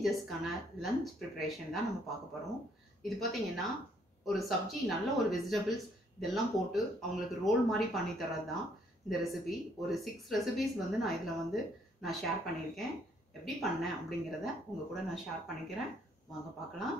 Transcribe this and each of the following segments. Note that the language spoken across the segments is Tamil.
டீனேஜர்ஸ்க்கான லஞ்ச் ப்ரிப்பரேஷன் தான் நம்ம பார்க்க போகிறோம். இது பார்த்தீங்கன்னா ஒரு சப்ஜி, நல்ல ஒரு வெஜிடபிள்ஸ் இதெல்லாம் போட்டு அவங்களுக்கு ரோல் மாதிரி பண்ணி தரது தான் இந்த ரெசிபி. ஒரு 6 ரெசிபிஸ் வந்து நான் இதில் நான் ஷேர் பண்ணியிருக்கேன். எப்படி பண்ணேன் அப்படிங்கிறத உங்கள் கூட நான் ஷேர் பண்ணிக்கிறேன். வாங்க பார்க்கலாம்.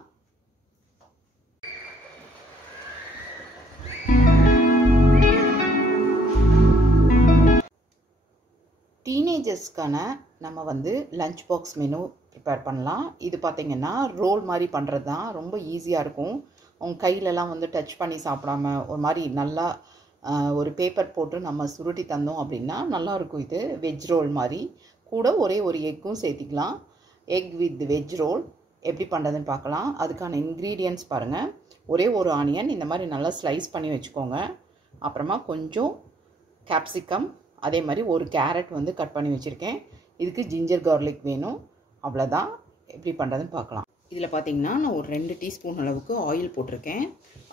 டீனேஜர்ஸ்க்கான நம்ம லஞ்ச் பாக்ஸ் மெனு ப்ரிப்பேர் பண்ணலாம். இது பார்த்திங்கன்னா ரோல் மாதிரி பண்ணுறது தான், ரொம்ப ஈஸியாக இருக்கும். அவங்க கையிலலாம் டச் பண்ணி சாப்பிடாம ஒரு மாதிரி நல்லா ஒரு பேப்பர் போட்டு நம்ம சுருட்டி தந்தோம் அப்படின்னா நல்லாயிருக்கும். இது வெஜ் ரோல் மாதிரி. கூட ஒரே ஒரு எக்கும் சேர்த்திக்கலாம். எக் வித் வெஜ் ரோல் எப்படி பண்ணுறதுன்னு பார்க்கலாம். அதுக்கான இன்க்ரீடியன்ட்ஸ் பாருங்கள். ஒரே ஒரு ஆனியன் இந்த மாதிரி நல்லா ஸ்லைஸ் பண்ணி வச்சுக்கோங்க. அப்புறமா கொஞ்சம் கேப்சிகம், அதே மாதிரி ஒரு கேரட் கட் பண்ணி வச்சுருக்கேன். இதுக்கு ஜிஞ்சர் கார்லிக் வேணும். அவ்வளோதான். எப்படி பண்ணுறதுன்னு பார்க்கலாம். இதில் பார்த்திங்கன்னா நான் ஒரு 2 டீஸ்பூன் அளவுக்கு ஆயில் போட்டிருக்கேன்.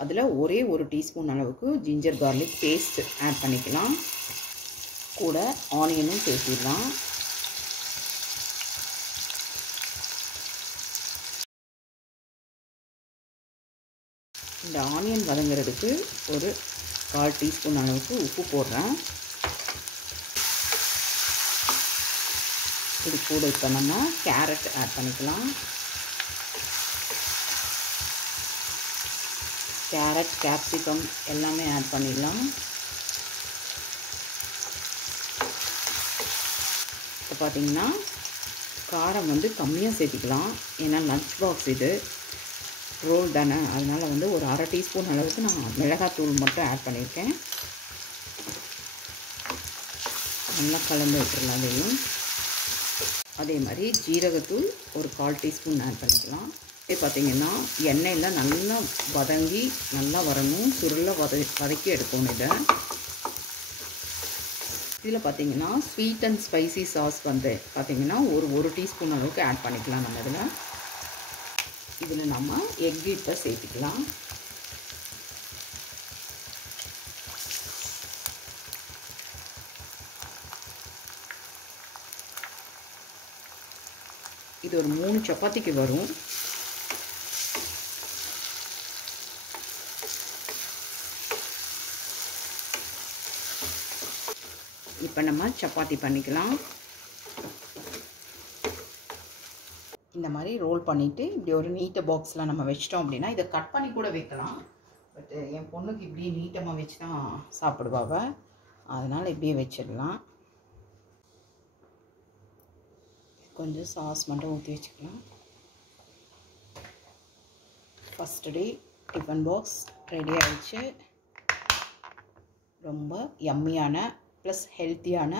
அதில் ஒரே ஒரு டீஸ்பூன் அளவுக்கு ஜிஞ்சர் கார்லிக் பேஸ்ட் ஆட் பண்ணிக்கலாம். கூட ஆனியனும் சேர்த்திடலாம். இந்த ஆனியன் வதங்கிறதுக்கு ஒரு 1/4 டீஸ்பூன் அளவுக்கு உப்பு போடுறேன். இது கூட இப்போ நம்ம கேரட் ஆட் பண்ணிக்கலாம். கேரட், கேப்சிகம் எல்லாமே ஆட் பண்ணிடலாம். இப்போ பார்த்திங்கன்னா காரம் கம்மியாக சேர்த்திக்கலாம். ஏன்னா லஞ்ச் பாக்ஸ் இது ரோல் தானே, அதனால் ஒரு 1/2 டீஸ்பூன் அளவுக்கு நான் மிளகாத்தூள் மட்டும் ஆட் பண்ணியிருக்கேன். நல்லா கலந்து விட்டுடலாம். அதையும் அதே மாதிரி ஜீரகத்தூள் ஒரு 1/4 டீஸ்பூன் ஆட் பண்ணிக்கலாம். இப்போ பார்த்திங்கன்னா எண்ணெயில் நல்லா வதங்கி நல்லா வரணும். சுருளை வதக்கி எடுக்கணும். இதில் பார்த்திங்கன்னா ஸ்வீட் அண்ட் ஸ்பைசி சாஸ் பார்த்திங்கன்னா ஒரு டீஸ்பூன் அளவுக்கு ஆட் பண்ணிக்கலாம். நம்ம இதில் நம்ம எக் இப்போ சேர்த்துக்கலாம். இது ஒரு 3 சப்பாத்திக்கு வரும். இப்போ நம்ம சப்பாத்தி பண்ணிக்கலாம். இந்த மாதிரி ரோல் பண்ணிவிட்டு இப்படி ஒரு நீட்ட பாக்ஸில் நம்ம வச்சிட்டோம் அப்படின்னா இதை கட் பண்ணி கூட வைக்கலாம். பட் என் பொண்ணுக்கு இப்படியே நீட்டமாக வச்சு தான் சாப்பிடுவாங்க. அதனால் இப்படியே வச்சிடலாம். கொஞ்சம் சாஸ் மட்டும் ஊற்றி வச்சுக்கலாம். First day tiffin box ready ஆகிடுச்சு. ரொம்ப யம்மியான ப்ளஸ் ஹெல்த்தியான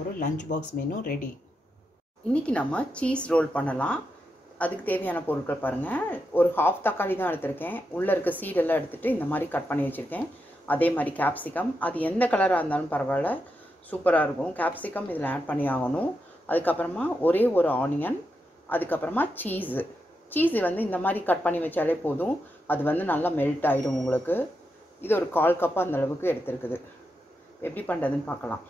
ஒரு லஞ்ச் பாக்ஸ் மெனு ரெடி. இன்றைக்கி நம்ம சீஸ் ரோல் பண்ணலாம். அதுக்கு தேவையான பொருட்கள் பாருங்கள். ஒரு 1/2 தக்காளி தான் எடுத்திருக்கேன். உள்ளே இருக்க சீடெல்லாம் எடுத்துகிட்டு இந்த மாதிரி கட் பண்ணி வச்சுருக்கேன். அதே மாதிரி கேப்சிகம், அது எந்த கலராக இருந்தாலும் பரவாயில்ல, சூப்பராக இருக்கும். கேப்சிகம் இதில் ஆட் பண்ணி ஆகணும். அதுக்கப்புறமா ஒரே ஒரு ஆனியன், அதுக்கப்புறமா சீஸு இந்த மாதிரி கட் பண்ணி வச்சாலே போதும். அது நல்லா மெல்ட் ஆகிடும் உங்களுக்கு. இது ஒரு 1/4 கப் அந்த அளவுக்கு எடுத்துருக்குது. எப்படி பண்ணுறதுன்னு பார்க்கலாம்.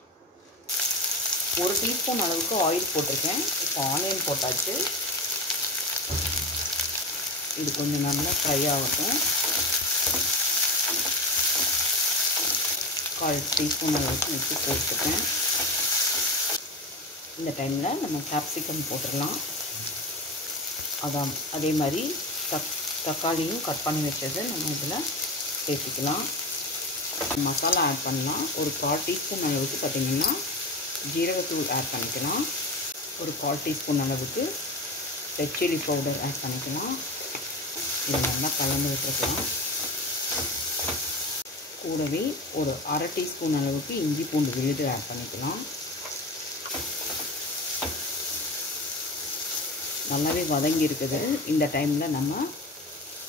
1 டீஸ்பூன் அளவுக்கு ஆயில் போட்டிருக்கேன். இப்போ ஆனியன் போட்டாச்சு. இது கொஞ்சம் நல்லா ஃப்ரை ஆகட்டும். 1/4 டீஸ்பூன் அளவுக்கு உப்பு போட்டுருக்கேன். இந்த டைமில் நம்ம கேப்சிகம் போட்டுடலாம். அதே மாதிரி தக்காளியும் கட் பண்ணி வச்சது நம்ம இதில் சேர்த்துக்கலாம். மசாலா ஆட் பண்ணலாம். ஒரு 1/4 டீஸ்பூன் அளவுக்கு பார்த்திங்கன்னா ஜீரகத்தூள் ஆட் பண்ணிக்கலாம். ஒரு 1/4 டீஸ்பூன் அளவுக்கு ரெட் சில்லி பவுடர் ஆட் பண்ணிக்கலாம். இதை நல்லா கலந்து விட்டுருக்கலாம். கூடவே ஒரு 1/2 டீஸ்பூன் அளவுக்கு இஞ்சி பூண்டு விழுது ஆட் பண்ணிக்கலாம். நல்லாவே வதங்கி இருக்குது. இந்த டைமில் நம்ம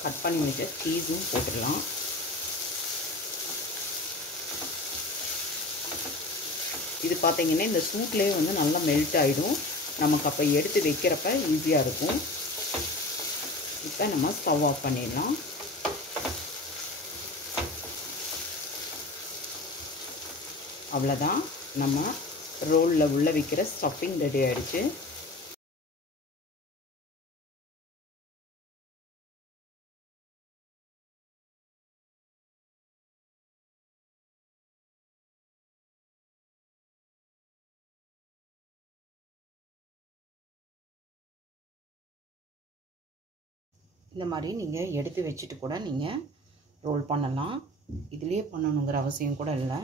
கட் பண்ணி வச்ச சீஸும் போட்டுடலாம். இது பார்த்திங்கன்னா இந்த சூட்லேயே நல்லா மெல்ட் ஆகிடும். நமக்கு அப்போ எடுத்து வைக்கிறப்ப ஈஸியாக இருக்கும். இப்போ நம்ம ஸ்டவ் ஆஃப் பண்ணிடலாம். அவ்வளோதான். நம்ம ரோலில் உள்ள வைக்கிற ஸ்டஃபிங் ரெடி ஆகிடுச்சு. இந்த மாதிரி நீங்கள் எடுத்து வச்சுட்டு கூட நீங்கள் ரோல் பண்ணலாம். இதுலேயே பண்ணணுங்கிற அவசியம் கூட இல்லை.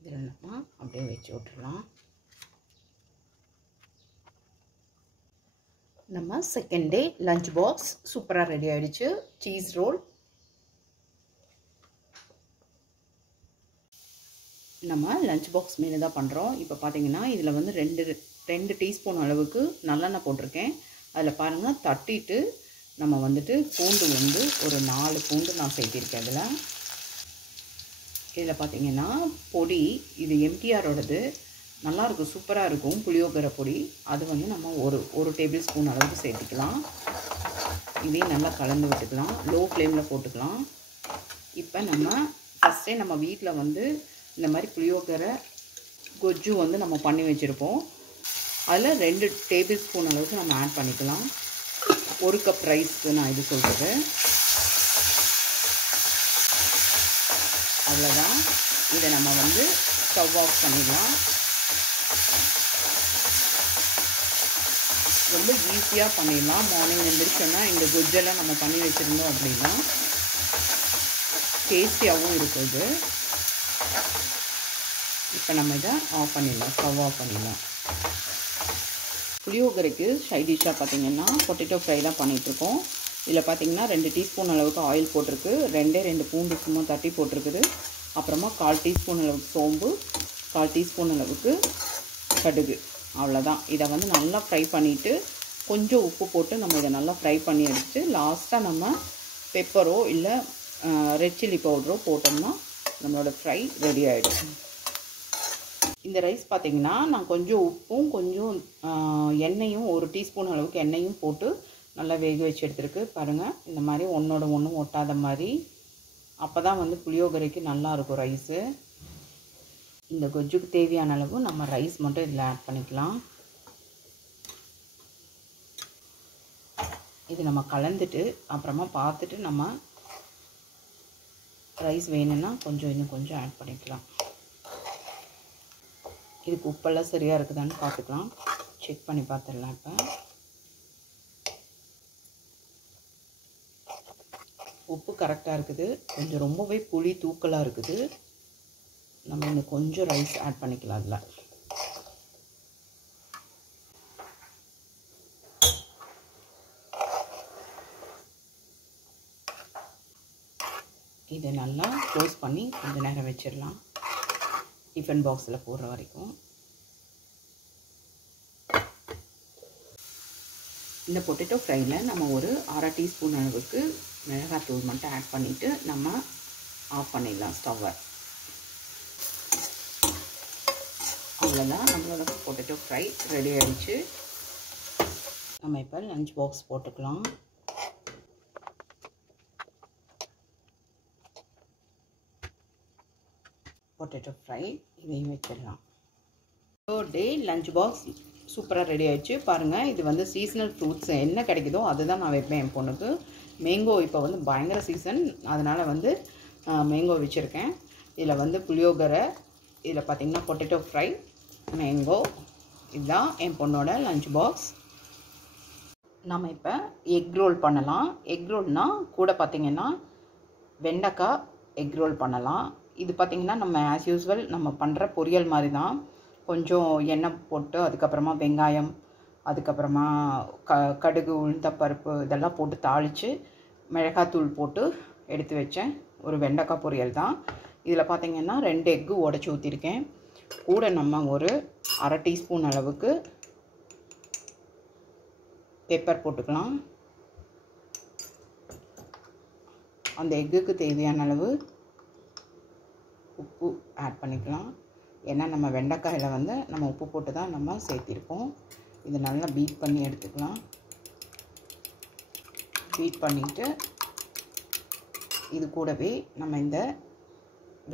இதில் நம்ம அப்படியே வச்சு விட்டுடலாம். நம்ம செகண்ட் டே லஞ்ச் பாக்ஸ் சூப்பராக ரெடி ஆகிடுச்சு. சீஸ் ரோல் நம்ம லஞ்ச் பாக்ஸ் மெனு தான் பண்ணுறோம். இப்போ பார்த்தீங்கன்னா இதில் வந்து ரெண்டு டீஸ்பூன் அளவுக்கு நல்லெண்ணெய் போட்டிருக்கேன். அதில் பாருங்கள், தட்டிட்டு நம்ம வந்துட்டு பூண்டு வந்து ஒரு 4 பூண்டு நான் சேர்த்திருக்கேன். இதில் பார்த்தீங்கன்னா பொடி, இது எம்டிஆரோடது, நல்லாயிருக்கும், சூப்பராக இருக்கும் புளியோகரை பொடி. அது வந்து நம்ம ஒரு டேபிள் ஸ்பூன் அளவுக்கு சேர்த்துக்கலாம். இதையும் நல்லா கலந்து விட்டுக்கலாம். லோ ஃப்ளேமில் போட்டுக்கலாம். இப்போ நம்ம ஃபஸ்ட்டே நம்ம வீட்டில் வந்து இந்த மாதிரி புளியோகரை கொஜ்ஜு வந்து நம்ம பண்ணி வச்சுருப்போம். அதில் 2 டேபிள் ஸ்பூன் அளவுக்கு நம்ம ஆட் பண்ணிக்கலாம். 1 கப் ரைஸ்க்கு நான் இது சொல்கிறது. அவ்வளோதான். இதை நம்ம வந்து ஸ்டவ் ஆஃப் பண்ணிடலாம். ரொம்ப ஈஸியாக பண்ணிடலாம். மார்னிங் எழுந்திரிச்சோன்னா இந்த கொஜ்ஜெல்லாம் நம்ம பண்ணி வச்சுருந்தோம் அப்படின்னா டேஸ்டியாகவும் இருக்குது. இப்போ நம்ம இதை ஆஃப் பண்ணிடலாம், ஸ்டவ் ஆஃப் பண்ணிடலாம். புளியோகரைக்கு சைட் டிஷ்ஷாக பார்த்திங்கன்னா பொட்டேட்டோ ஃப்ரை தான் பண்ணிகிட்ருக்கோம். இதில் பார்த்திங்கன்னா 2 டீஸ்பூன் அளவுக்கு ஆயில் போட்டிருக்கு, 2 பூண்டு சும்மா தட்டி போட்டிருக்குது. அப்புறமா 1/4 டீஸ்பூன் அளவுக்கு சோம்பு, 1/4 டீஸ்பூன் அளவுக்கு கடுகு. அவ்வளோதான். இதை வந்து நல்லா ஃப்ரை பண்ணிவிட்டு கொஞ்சம் உப்பு போட்டு நம்ம இதை நல்லா ஃப்ரை பண்ணி எடுத்து லாஸ்ட்டாக நம்ம பெப்பரோ இல்லை ரெட் சில்லி பவுடரோ போட்டோம்னா நம்மளோட ஃப்ரை ரெடி ஆகிடும். இந்த ரைஸ் பார்த்திங்கன்னா நான் கொஞ்சம் உப்பும் கொஞ்சம் எண்ணெயும் 1 டீஸ்பூன் அளவுக்கு எண்ணெயும் போட்டு நல்லா வேக வச்சு எடுத்துருக்கு. பாருங்கள், இந்த மாதிரி ஒன்றோட ஒன்று ஒட்டாத மாதிரி. அப்போ தான் வந்து புளியோகரைக்கு நல்லாயிருக்கும் ரைஸு. இந்த கொஜ்ஜுக்கு தேவையான அளவு நம்ம ரைஸ் மட்டும் இதில் ஆட் பண்ணிக்கலாம். இது நம்ம கலந்துட்டு அப்புறமா பார்த்துட்டு நம்ம ரைஸ் வேணும்னா இன்னும் கொஞ்சம் ஆட் பண்ணிக்கலாம். இதுக்கு உப்பெல்லாம் சரியாக இருக்குதான்னு பார்த்துக்கலாம். செக் பண்ணி பார்த்துடலாம். இப்போ உப்பு கரெக்டாக இருக்குது. கொஞ்சம் ரொம்பவே புளி தூக்கலாக இருக்குது. நம்ம இன்னும் கொஞ்சம் ரைஸ் ஆட் பண்ணிக்கலாம். அதில் இதை நல்லா க்ளோஸ் பண்ணி கொஞ்சம் நேரம் வச்சிடலாம், டிஃபன் பாக்ஸில் போடுற வரைக்கும். இந்த பொட்டேட்டோ ஃப்ரையில் நம்ம ஒரு 1/2 டீஸ்பூன் அளவுக்கு மிளகாத்தூள் மட்டும் ஆட் பண்ணிவிட்டு நம்ம ஆஃப் பண்ணிடலாம் ஸ்டவ்வை. அவ்வளோதான், நம்மளோட பொட்டேட்டோ ஃப்ரை ரெடி ஆகிடுச்சு. நம்ம இப்போ லஞ்ச் பாக்ஸ் போட்டுக்கலாம். பொட்டேட்டோ ஃப்ரை இதையும் வச்சிடலாம். டே லஞ்ச் பாக்ஸ் சூப்பராக ரெடி ஆகிடுச்சு. பாருங்கள், இது வந்து சீசனல் ஃப்ரூட்ஸ் என்ன கிடைக்குதோ அதுதான் நான் வைப்பேன் என் பொண்ணுக்கு. மேங்கோ இப்போ வந்து பயங்கர சீசன், அதனால் வந்து மேங்கோ வச்சுருக்கேன். இதில் வந்து புளியோகரை, இதில் பார்த்திங்கன்னா பொட்டேட்டோ ஃப்ரை, மேங்கோ. இதுதான் என் பொண்ணோட லஞ்ச் பாக்ஸ். நம்ம இப்போ எக் ரோல் பண்ணலாம். எக் ரோல்னால் கூட பார்த்திங்கன்னா வெண்டைக்காய் எக் ரோல் பண்ணலாம். இது பார்த்திங்கன்னா நம்ம ஆஸ் யூஸ்வல் நம்ம பண்ணுற பொரியல் மாதிரி தான். கொஞ்சம் எண்ணெய் போட்டு அதுக்கப்புறமா வெங்காயம், அதுக்கப்புறமா கடுகு, உளுந்தப்பருப்பு இதெல்லாம் போட்டு தாளித்து மிளகாத்தூள் போட்டு எடுத்து வச்சேன் ஒரு வெண்டைக்காய் பொரியல் தான். இதில் பார்த்திங்கன்னா 2 எக்கு உடச்சி ஊற்றிருக்கேன். கூட நம்ம ஒரு 1/2 டீஸ்பூன் அளவுக்கு பெப்பர் போட்டுக்கலாம். அந்த எக்குக்கு தேவையான அளவு உப்பு ஆட் பண்ணிக்கலாம். ஏன்னா நம்ம வெண்டைக்காயில் வந்து நம்ம உப்பு போட்டு தான் நம்ம சேர்த்திருக்கோம். இதை நல்லா பீட் பண்ணி எடுத்துக்கலாம். பீட் பண்ணிவிட்டு இது கூடவே நம்ம இந்த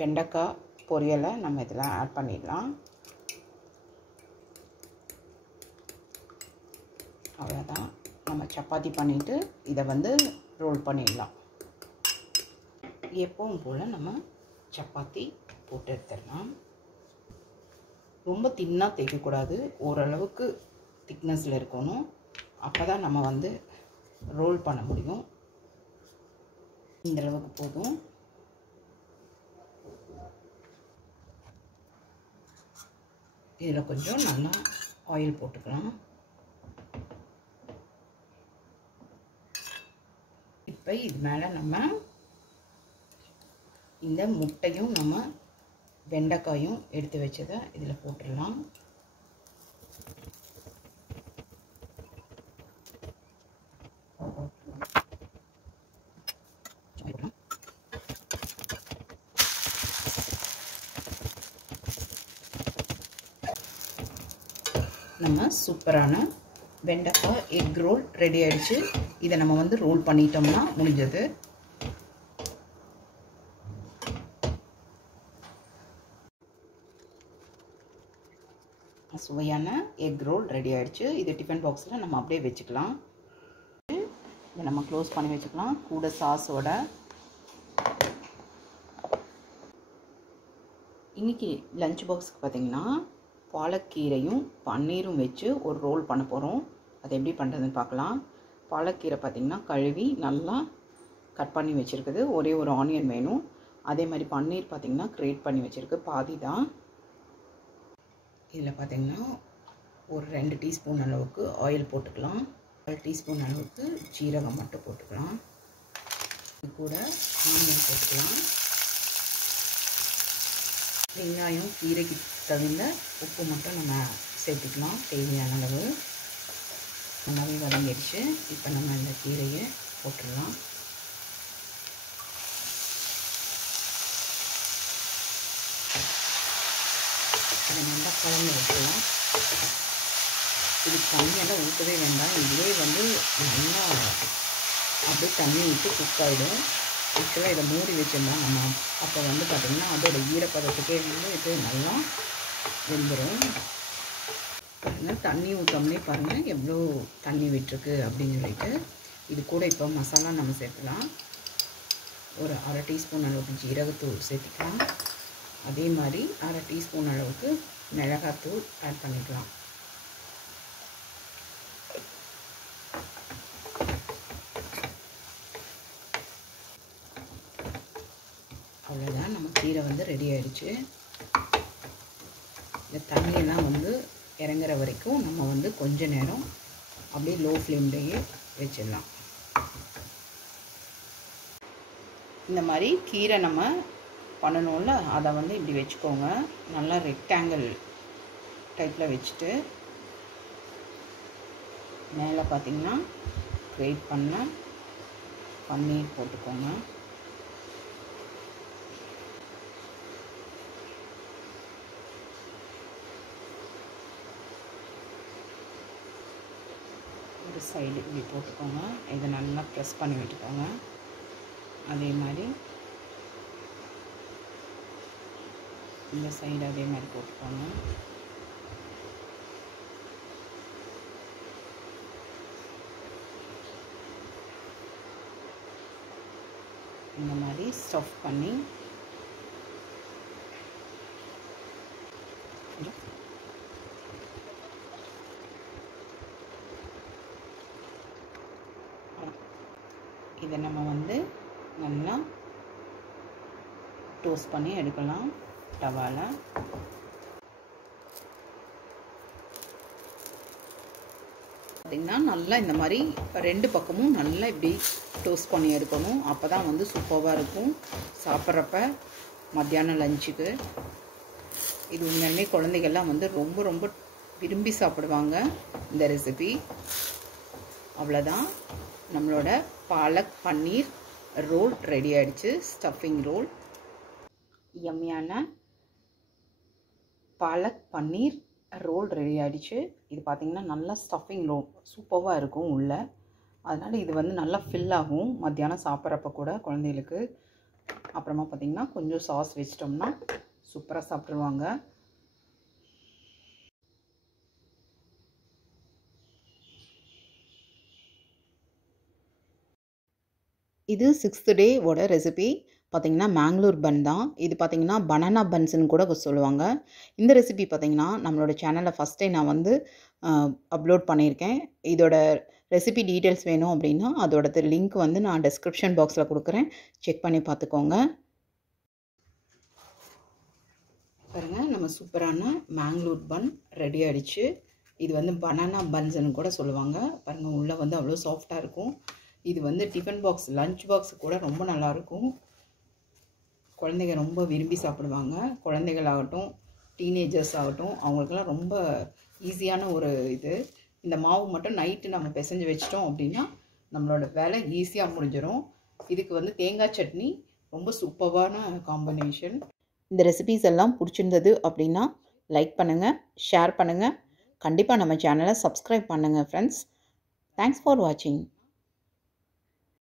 வெண்டைக்காய் பொரியலை நம்ம இதில் ஆட் பண்ணிடலாம். அவ்வளோதான், நம்ம சப்பாத்தி பண்ணிவிட்டு இதை வந்து ரோல் பண்ணிடலாம். எப்பவும் போல் நம்ம சப்பாத்தி போட்டு எடுத்துடலாம். ரொம்ப தின்னாக தேய்க்கக்கூடாது, ஓரளவுக்கு திக்னஸில் இருக்கணும். அப்போ தான் நம்ம வந்து ரோல் பண்ண முடியும். இந்தளவுக்கு போதும். இதில் கொஞ்சம் நல்லா ஆயில் போட்டுக்கலாம். இப்போ இது மேலே நம்ம இந்த முட்டையும் நம்ம வெண்டைக்காயும் எடுத்து வச்சதை இதில் போட்டுடலாம். நம்ம சூப்பரான வெண்டைக்காய் எக் ரோல் ரெடி ஆயிடுச்சு. இதை நம்ம வந்து ரோல் பண்ணிட்டோம்னா முடிஞ்சது. சுவையான எக் ரோல் ரெடி ஆயிடுச்சு. இது டிஃபன் பாக்ஸில் நம்ம அப்படியே வச்சுக்கலாம். இதை நம்ம க்ளோஸ் பண்ணி வச்சுக்கலாம். கூட சாஸோட இன்றைக்கி லஞ்ச் பாக்ஸுக்கு பார்த்திங்கன்னா பாலக்கீரையும் பன்னீரும் வச்சு ஒரு ரோல் பண்ண போகிறோம். அது எப்படி பண்ணுறதுன்னு பார்க்கலாம். பாலக்கீரை பார்த்திங்கன்னா கழுவி நல்லா கட் பண்ணி வச்சுருக்குது. ஒரே ஒரு ஆனியன் வேணும். அதே மாதிரி பன்னீர் பார்த்திங்கன்னா கிரேட் பண்ணி வச்சுருக்கு, பாதி தான். இதில் பார்த்திங்கன்னா ஒரு 2 டீஸ்பூன் அளவுக்கு ஆயில் போட்டுக்கலாம். 1 டீஸ்பூன் அளவுக்கு ஜீரகம் மட்டும் போட்டுக்கலாம். இது கூட ஆனியன் போட்டுக்கலாம். வெங்காயம் கீரைக்கு தகுந்த உப்பு மட்டும் நம்ம சேர்த்துக்கலாம் தேவையான அளவு. நல்லாவே வதங்கிடுச்சு. இப்போ நம்ம இந்த கீரையை போட்டுடலாம். அதை நல்லா கலந்து வச்சுக்கலாம். இது தண்ணியெல்லாம் ஊற்றவே வேண்டாம். இதுவே வந்து நல்லா அப்படியே தண்ணி விட்டு குக் ஆகிடும். ஆக்சுவலாக இதை மூடி வச்சிடலாம் நம்ம. அப்போ வந்து பார்த்திங்கன்னா அதோட ஈரப்பதத்துக்கே வந்து இது நல்லா வெந்துடும். பாருங்கள், தண்ணி ஊற்றாமலே பாருங்கள் எவ்வளோ தண்ணி விட்டுருக்கு அப்படின்னு சொல்லிட்டு. இது கூட இப்போ மசாலா நம்ம சேர்த்துக்கலாம். ஒரு 1/2 டீஸ்பூன் அளவுக்கு ஜீரகத்தூள் சேர்த்துக்கலாம். அதே மாதிரி 1/2 டீஸ்பூன் அளவுக்கு மிளகாத்தூள் ஆட் பண்ணிக்கலாம். அவ்வளோதான், நம்ம கீரை வந்து ரெடி ஆகிடுச்சு. இந்த தண்ணியெல்லாம் வந்து இறங்குற வரைக்கும் நம்ம வந்து கொஞ்ச நேரம் அப்படியே லோ ஃப்ளேம்லேயே வச்சிடலாம். இந்த மாதிரி கீரை நம்ம பண்ணணும்ல, அதை வந்து இப்படி வச்சுக்கோங்க. நல்லா ரெக்டாங்கிள் டைப்பில் வச்சுட்டு மேலே பார்த்திங்கன்னா கிரேட் பண்ண பன்னீர் போட்டுக்கோங்க. ஒரு சைடு இப்படி போட்டுக்கோங்க. இதை நல்லா ப்ரெஸ் பண்ணி விட்டுக்கோங்க. அதே மாதிரி இந்த சைடு அதே மாதிரி போட்டுக்கோங்க. இந்த மாதிரி ஸ்டஃப் பண்ணி இதை நம்ம வந்து நல்லா டோஸ்ட் பண்ணி எடுக்கலாம் டவால. பார்த்திங்கன்னா நல்லா இந்த மாதிரி 2 பக்கமும் நல்லா இப்படி டோஸ்ட் பண்ணி எடுக்கணும். அப்போ தான் வந்து சூப்பராக இருக்கும் சாப்பிட்றப்ப மத்தியானம் லஞ்சுக்கு. இது உண்மையிலே குழந்தைகள்லாம் வந்து ரொம்ப ரொம்ப விரும்பி சாப்பிடுவாங்க இந்த ரெசிபி. அவ்வளோதான், நம்மளோட பாலக் பன்னீர் ரோல் ரெடி ஆகிடுச்சு. ஸ்டஃபிங் ரோல், யம்மியான பாலக் பன்னீர் ரோல் ரெடி ஆகிடுச்சு. இது பார்த்திங்கன்னா நல்லா ஸ்டஃபிங் ரோல் சூப்பராக இருக்கும் உள்ளே. அதனால் இது வந்து நல்லா ஃபில் ஆகும் மத்தியானம் சாப்பிட்றப்ப கூட குழந்தைகளுக்கு. அப்புறமா பார்த்திங்கன்னா கொஞ்சம் சாஸ் வச்சிட்டோம்னா சூப்பராக சாப்பிட்ருவாங்க. இது 6th டேவோட ரெசிபி. பார்த்திங்கன்னா மேங்களூர் பன் தான். இது பார்த்திங்கன்னா பனானா பன்ஸ்ன்னு கூட சொல்லுவாங்க. இந்த ரெசிபி பார்த்திங்கன்னா நம்மளோட சேனலில் ஃபஸ்ட் டைம் நான் வந்து அப்லோட் பண்ணியிருக்கேன். இதோட ரெசிபி டீட்டெயில்ஸ் வேணும் அப்படின்னா அதோட லிங்க் வந்து நான் டிஸ்கிரிப்ஷன் பாக்ஸில் கொடுக்குறேன். செக் பண்ணி பார்த்துக்கோங்க. பாருங்கள், நம்ம சூப்பரான மேங்களூர் பன் ரெடி ஆகிடுச்சு. இது வந்து பனானா பன்ஸ்ன்னு கூட சொல்லுவாங்க. பாருங்கள், உள்ளே வந்து அவ்வளோ சாஃப்டாக இருக்கும். இது வந்து டிஃபன் பாக்ஸ், லஞ்ச் பாக்ஸ் கூட ரொம்ப நல்லாயிருக்கும். குழந்தைங்க ரொம்ப விரும்பி சாப்பிடுவாங்க. குழந்தைகளாகட்டும், டீனேஜர்ஸ் ஆகட்டும், அவங்களுக்கெல்லாம் ரொம்ப ஈஸியான ஒரு இது. இந்த மாவு மட்டும் நைட்டு நம்ம பிசைஞ்சு வச்சிட்டோம் அப்படின்னா நம்மளோட வேலை ஈஸியாக முடிஞ்சிடும். இதுக்கு வந்து தேங்காய் சட்னி ரொம்ப சூப்பரான காம்பினேஷன். இந்த ரெசிபீஸ் எல்லாம் பிடிச்சிருந்தது அப்படின்னா லைக் பண்ணுங்கள், ஷேர் பண்ணுங்கள். கண்டிப்பாக நம்ம சேனலை சப்ஸ்கிரைப் பண்ணுங்கள் ஃப்ரெண்ட்ஸ். தேங்க்ஸ் ஃபார் வாட்சிங்.